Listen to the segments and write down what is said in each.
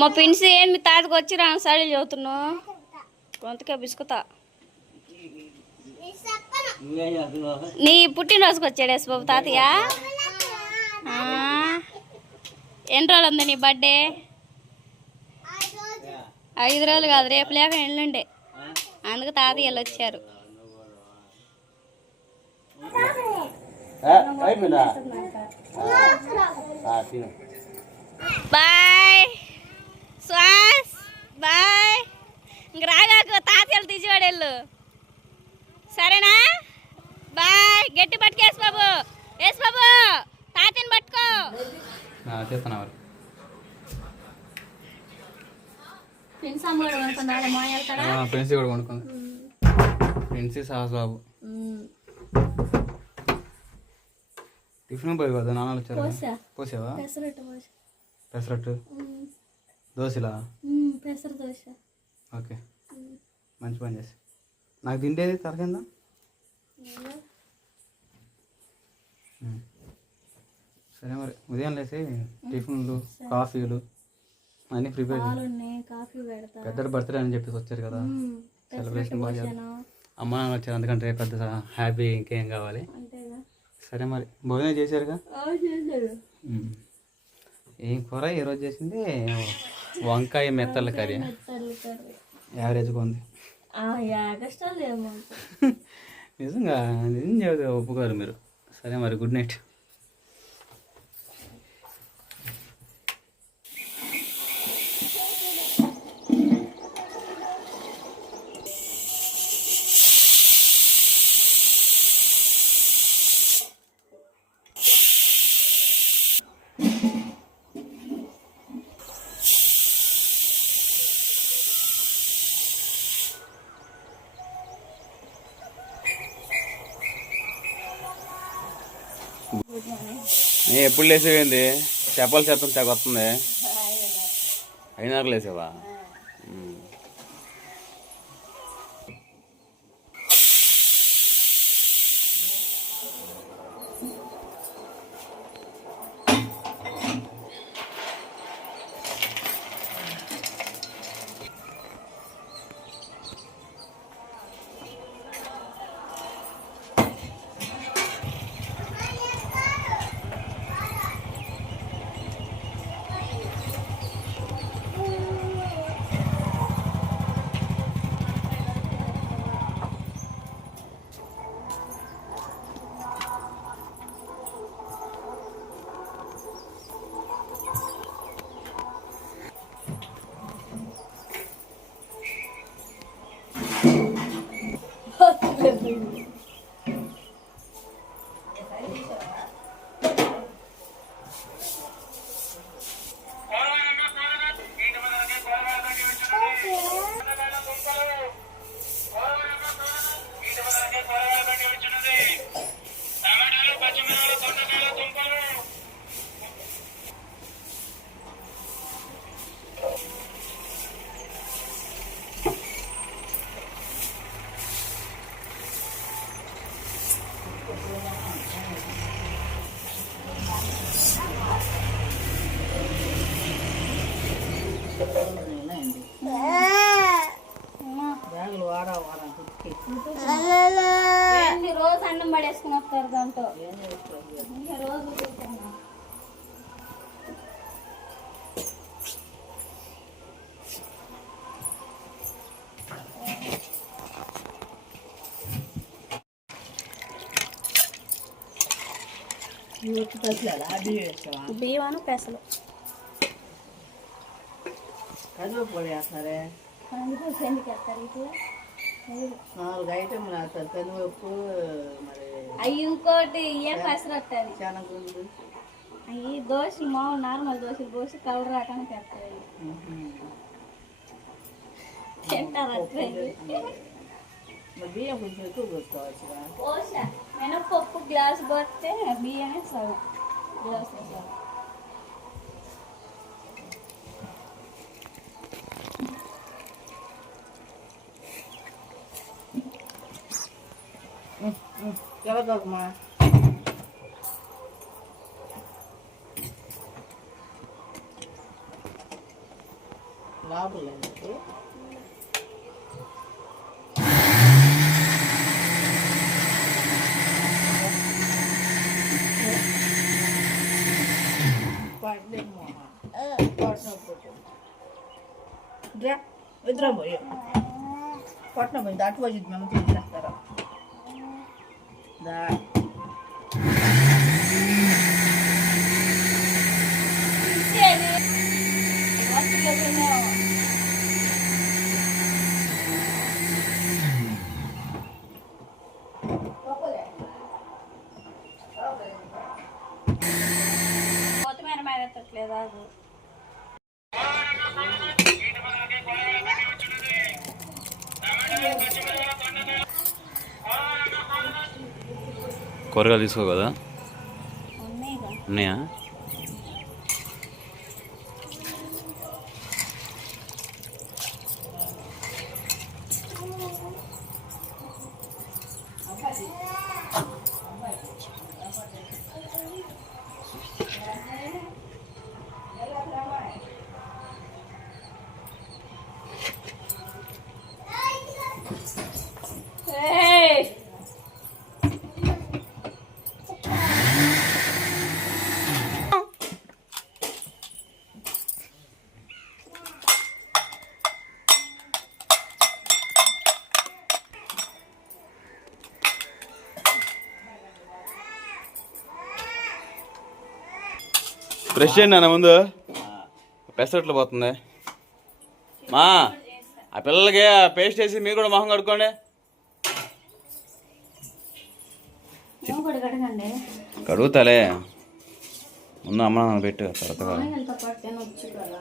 మా పిన్స్ ఏం మీ తాతకు వచ్చి రాను సాడీలు చదువుతున్నావు గొంతకే బిసుకుతా. నీ పుట్టినరోజుకి వచ్చాడు ఎస్ బాబు తాతయ్య. ఎన్ని రోజులు ఉంది నీ బర్త్డే? 5 రోజులు కాదు, రేపు లేక ఎల్లుండే. అందుకు తాతయ్యలు వచ్చారు. బాయ్ శ్వాస్ బాయ్. ఇంక రాగాకు తాతయ్యలు తీసివాడేళ్ళు సరేనా? బాయ్. గట్టి పట్టుకు వేసు బాబు, వేసు బాబు తాతని పట్టుకో. ఫ్రెండ్స్ కూడా కొనుక్కుంది. ఫ్రెండ్స్ సాహస్ బాబు టిఫిన్ పోయి కదా నాన్నలు వచ్చారు. పోసావా? పెసరట్టు దోశలా? పెసర దోశ. ఓకే, మంచి పని చేసి. నాకు తింటేది తరకింద. సరే మరి ఉదయం లేసి టిఫిన్లు కాఫీలు అన్నీ ప్రిపేర్ చేయాలి. పెద్ద బర్త్డే అని చెప్పేసి వచ్చారు కదా, సెలబ్రేషన్ బాగా అమ్మ నాన్న వచ్చారు. అందుకంటే పెద్ద హ్యాపీ ఇంకేం కావాలి. సరే మరి భోజనం చేశారుగా? ఏం కూర ఈరోజు చేసింది? వంకాయ మెత్తల కర్రీ. యావరేజ్గా ఉంది. నిజంగా నిజం చెబుతా ఒప్పుకోరు మీరు. సరే మరి గుడ్ నైట్. ఎప్పుడు లేసేవేంది? చేపల శాతం తెగ వస్తుంది. 5:30 లేసావా? రోజు అన్నం పడేసుకుని వస్తారు దాంట్లో. రోజు బియ్యను పెసలు కరివేపాకు వేస్తారే. ఎందుకు వేస్తారు ఇట్లా? 4 ఐటెంలు వేస్తారు. కరివేపు మరి అవి ఇంకోటి ఏం పెసరట్టాలి. శనగుండు అవి దోశలు మామూలు నార్మల్ దోశలు పోసి కలర్ రావడానికి వేస్తాయి. తింటారు బియ్యం కొంచెం ఎక్కువ పోసుకోవచ్చు. మినపప్పు గ్లాస్ కొడితే బియ్యమే సగం గ్లాస్. కలపమ్మా. లోపల ఎందుకు? పడలేమో. ఇద్దరం పోయి పట్నం పోయింది అటు వచ్చింది మేము తీసుకొస్తారా దా కొత్తిమీర మేగట్లేదు అది కూరగాయలు తీసుకో కదా ఉన్నాయిగా. ఉన్నాయా? ఏయ్! బ్రష్ చేయండి అన్న ముందు పెసరట్లు పోతుంది మా ఆ పిల్లలకి పేస్ట్ వేసి మీరు కూడా మొహం కడుక్కోండి. నువ్వు కూడా కడగండి. కడుగుతాలే ముందు అమ్మ నాన్న పెట్టు తర్వాత ఎంత పడితే వచ్చు కదా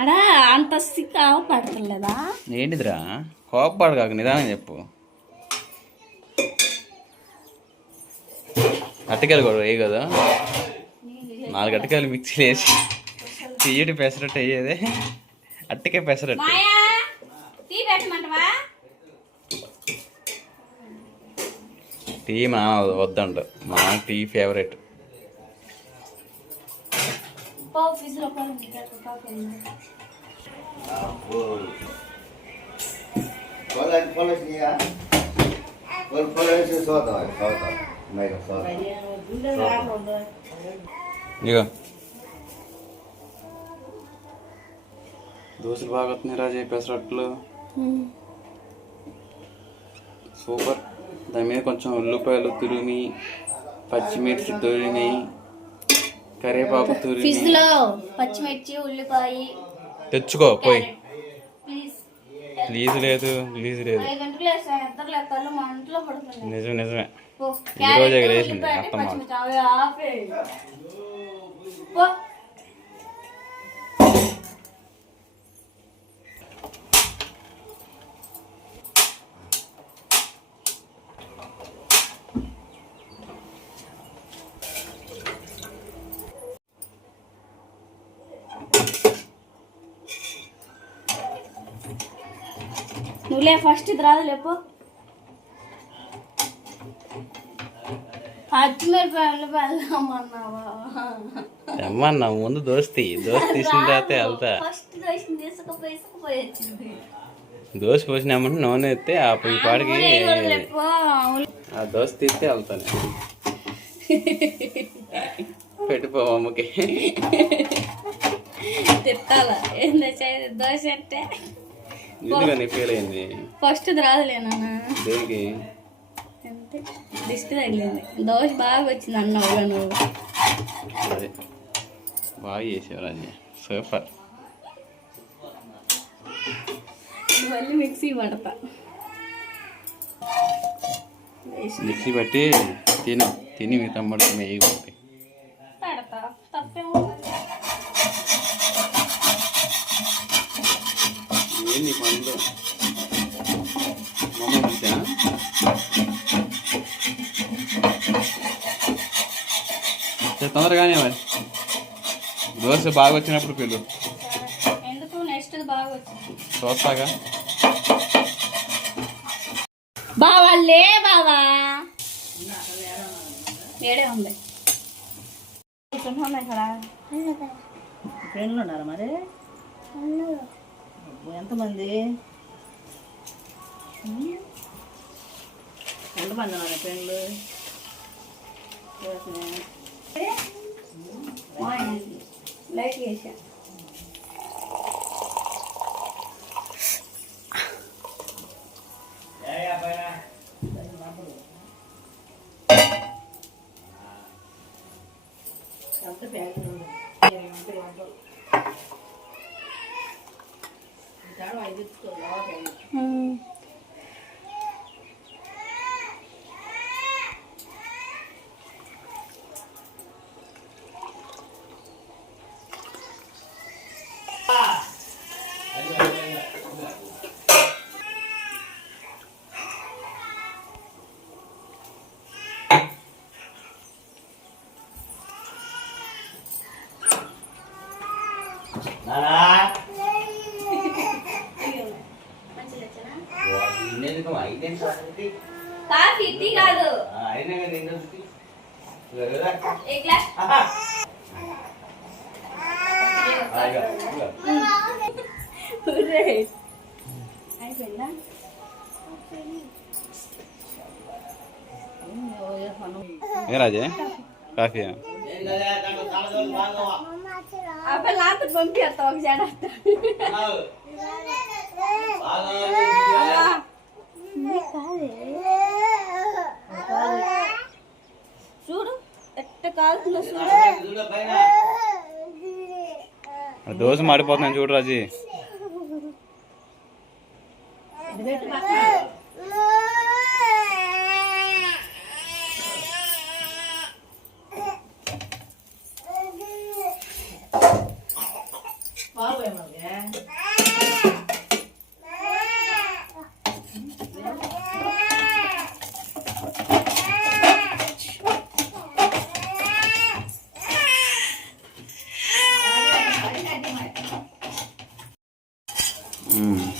అడా అంత సిక్ పడతలేదా? ఏంటిదిరా కోపపాడు కాక నిదానం చెప్పు. అట్టకాయలు కూడా వేయి కదా 4 అట్టకాయలు మిక్సీలో వేసి తీయటి పెసరట్టు అయ్యేదే అట్టకే పెసరట్టు. మాయా టీ పెట్టమంటవా? టీ మా వద్దంట మా టీ ఫేవరెట్. ఫ్రిడ్జ్లో ఇక దోశలు బాగా వస్తున్నాయి రాజు పెసరట్లు సూపర్. దాని మీద కొంచెం ఉల్లిపాయలు తురిమి పచ్చిమిర్చి తురిమి కరివేపాకు తురిమి ఫ్రిడ్జ్లో పచ్చిమిర్చి ఉల్లిపాయ తెచ్చుకో పోయి. ప్లీజ్ ప్లీజ్ లేదు 5 గంటలు వేస్తాను ఇద్దరు లెక్కలు మా ఇంట్లో పడుతుంది. నిజమే ఈ రోజే లేచింది అత్తమ్మ. నువ్వులే ఫస్ట్ ఇది రాదు లేపు పచ్చిమిరపకాయలు వెళ్ళమన్నావా? అమ్మన్నా ముందు దోస్తి తీసిన తర్వాత వెళ్తా. ఫస్ట్ దోశ తీసుకుపోయి వచ్చింది. దోశ పోసినామంటే నూనె ఎత్తే ఆ ఈ పాడికి ఆ దోశ తీస్తే వెళ్తాను. పెట్టిపో అమ్మకి తిట్టాలా ఏందో దోశ అంటే ఎందుకని ఫీల్ అయింది? ఫస్ట్ రాదులేనా దేనికి అంతే దిష్టి తగిలింది. దోశ బాగా వచ్చింది అన్నావుగా నువ్వు. అదే బాగా చేసావు రాజు సూపర్. మళ్ళీ మిక్సీ పడతా. మిక్సీ పట్టి తిని మీ తమ్ముడు వేయకపోతే పెడతా తప్పేమో. ఏంది పనులు మమ్మ అంతేనా? తొందరగానే మరి దోశ బాగా వచ్చినప్పుడు పిల్లు ఎందుకు నెక్స్ట్ బాగా వచ్చింది చూస్తాగా. బావా లే బావా ఏడే ఉంది కూర్చుంటున్నా ఇక్కడ ఫ్రెండ్లు ఉన్నారా మరి అబ్బో, ఎంతమంది ఎంతమంది ఉన్నారు ఫ్రెండ్లు లైట్ వేసా కాఫీ టీ కాదు ఏ గ్లాస్ అయిపోయిందా ఏ రాజే కాఫీ అప్పుడు నాతో పంపిస్తా ఒకసారి చూడు ఎట్ట కాలుతున్నా చూడు దోశ మాడిపోతున్నాను చూడు రాజీ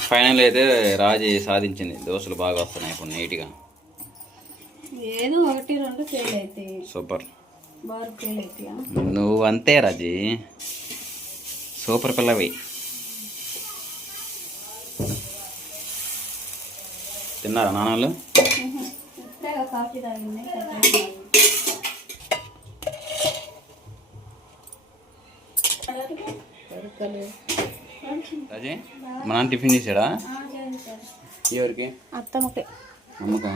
ఫైనల్ అయితే రాజీ సాధించింది దోశలు బాగా వస్తున్నాయి ఇప్పుడు నీట్గా ఏదో ఒకటి రెండు ఫెయిల్ అవుతాయి సూపర్ బాగా ఫెయిల్ అవుతాయా నువ్వు అంతే రాజీ సూపర్ పిల్లవి తిన్నారా నాన్నలు కాఫీ తాగింది రాజీ మా నాన్న టిఫిన్ చేశాడా ఎవరికి అత్తమ్మకి అమ్మకా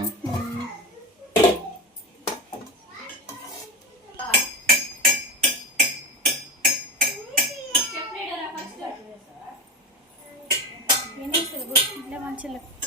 మంచిగా